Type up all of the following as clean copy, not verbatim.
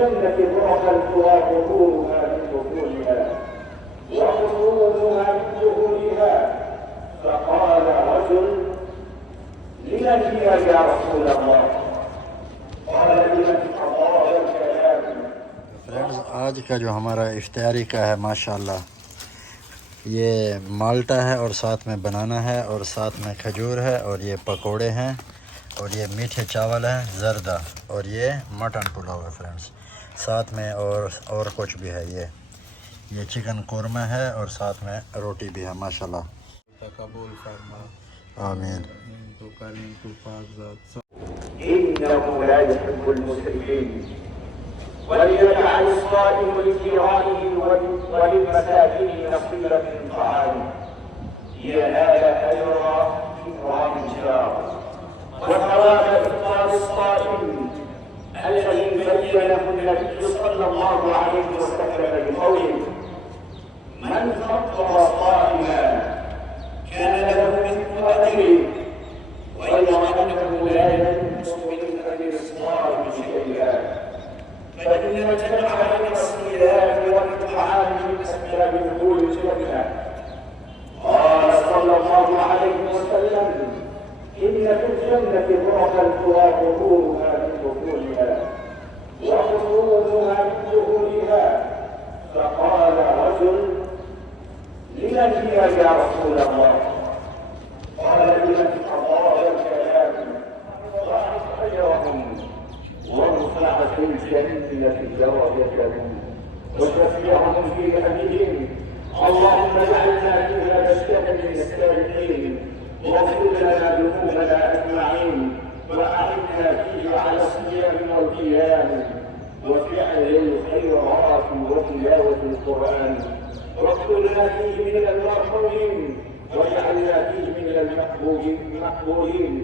الجنة غرفا تواقفوها من بطونها وحصولها من ظهورها. فقال رجل: لمن هي يا رسول الله؟ قال: لمن أطال الكلام. फ्रेंड्स, आज का जो हमारा इफ्तारी का है माशाल्लाह, ये माल्टा है और साथ में बनाना है और साथ में खजूर है और ये पकोड़े हैं और ये मीठे चावल हैं ज़रदा और ये मटन पुलाव है फ्रेंड्स। साथ में और कुछ भी है। ये चिकन कोरमा है और साथ में रोटी भी है माशाल्लाह। कबूल फरमा, आमीन। तो करीम तो पाक ज़ात। إنه لا يحب المسرفين. وليجعل الصائم لجيرانه وللمساكين نصيبا من طعامه ينال أجر إكرام الجار وثواب إفطار الصائم الذي بينه النبي صلى الله عليه وسلم بقوله: من فطر صائما كان له مثل أجره غير أنه لا ينقص من أجر الصائم شيئا، فإن الجمع بين الصيام والإطعام من أسباب دخول الجنة. قال صلى الله عليه وسلم: إن في الجنة غرفا تواقفوها من بطونها وحصولها من ظهورها. فقال رجل: لمن هي يا رسول الله؟ قال: لمن أطال الكلام ضاعف أجرهم ورفع في الجنة درجتهم وشفيعهم في أهلهم. اللهم اجعلنا في هذا الشهر من السابقين واغفر لنا ذنوبنا أجمعين وأعنا فيه على الصيام والقيام وفعل الخيرات وتلاوة القرآن، واكتبنا فيه من المرحومين واجعلنا فيه من المقبولين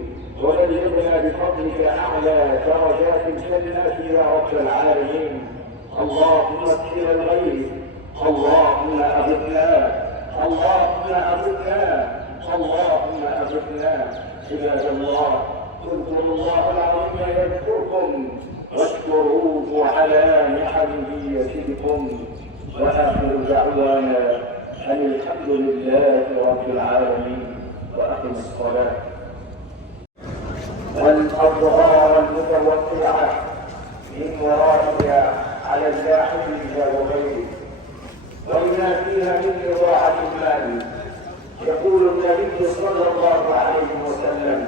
وبلغنا بفضلك أعلى درجات الجنة يا رب العالمين. اللهم اسقنا الغيث، اللهم أغثنا، اللهم أغثنا، اللهم أغثنا. عباد الله، اذكروا الله العظيم يذكركم واشكروه على نعمه يزدكم. وآخر دعوانا أن الحمد لله رب العالمين. وأقم الصلاة. والأبرار المتوقعة من ورائها على اللاحقين وغيره وما فيها من إضاعة المال. يقول النبي صلى الله عليه وسلم: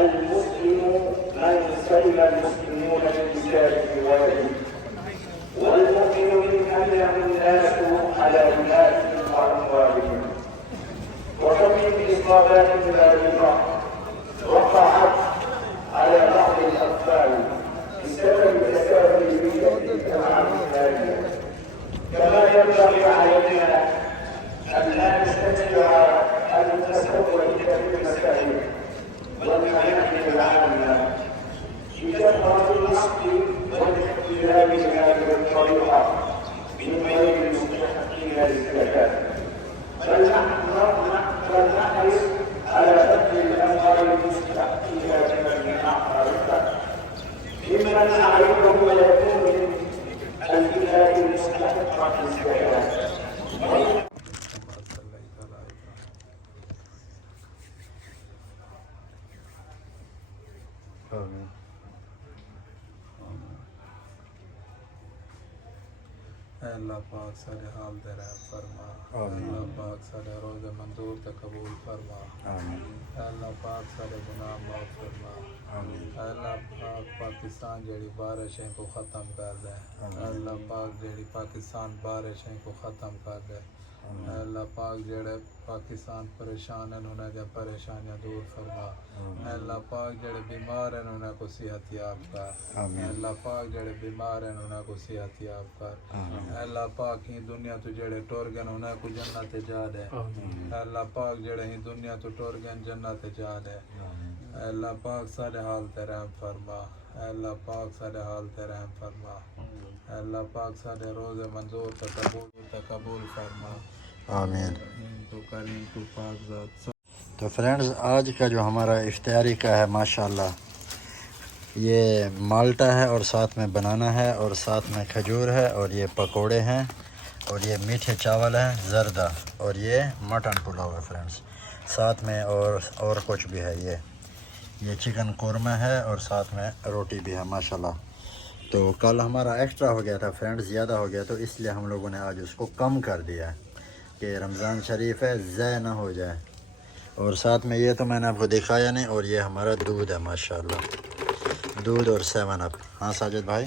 المسلم من سلم المسلمون من لسانه ويده، والمؤمن من أمنه الناس على دمائهم وأموالهم. وكم من إصابات بالغة وقعت على بعض الأطفال بسبب تساهل الأمعاء الثانية. كما ينبغي علينا أن لا نستطيع أن نتسول في المساجد والمناحل العامة بكثرة النقد والاختلاف بهذه الطريقة من غير المستحقين للزكاة، بل نحرص على بذل الأموال المستحقين لمن أعرفه ممن أعرفه ويكون من الفئات المستحقة للزكاة. आमीन। अल्लाह पाक सारे हाल दे रहम फरमा। अल्लाह पाक सारे रोज़े मंजूर ते कबूल फरमा। अल्लाह पाक सारे गुनाह माफ़ फरमा। अल्लाह पाक पाकिस्तान जड़ी बारिशें को ख़त्म कर दे। अल्लाह पाक जड़ी पाकिस्तान बारिशें को ख़त्म कर दे। अल्लाह पाक जड़े पाकिस्तान परेशान हैं उन्हें जो परेशानियाँ दूर फरमा। अल्लाह पाक जड़े बीमार हैं उन्हें को सेहत याब कर। अल्लाह पाक जड़े बीमार हैं उन्हें को सेहत याब कर। अल्लाह पाक ही दुनिया तो जड़े टोर गए उन्हें को जन्नत जा दे। अल्लाह पाक जड़े ही दुनिया तो टोर गए जन्नत जा दे। अल्लाह पाक सारे हाल ते रहम फरमा। अल्लाह पाक सारे हाल ते रहम फरमा। अल्लाह पाक सारे रोज़े मंजूर ते कबूल फरमा। आमीन। तो करीम तो पाक ज़ात। तो फ्रेंड्स, आज का जो हमारा इफ्तारी का है माशाल्लाह, یہ مالٹا ہے اور ساتھ میں بنانا ہے اور ساتھ میں کھجور ہے اور یہ پکوڑے ہیں اور یہ میٹھے چاول ہیں زردہ اور یہ مٹن پلاؤ ہے فرینڈس، ساتھ میں اور کچھ بھی ہے، یہ چکن قورمہ ہے اور ساتھ میں روٹی بھی ہے ماشاءاللہ۔ تو کل ہمارا ایکسٹرا ہو گیا تھا فرینڈس، زیادہ ہو گیا، تو اس لیے ہم لوگوں نے آج اس کو کم کر دیا کہ رمضان شریف ہے ضائع نہ ہو جائے۔ اور ساتھ میں یہ تو میں نے آپ کو دکھایا نہیں، اور یہ ہمارا دودھ ہے ماشاءاللہ، دودھ اور 7 اپ۔ ہاں ساجد بھائی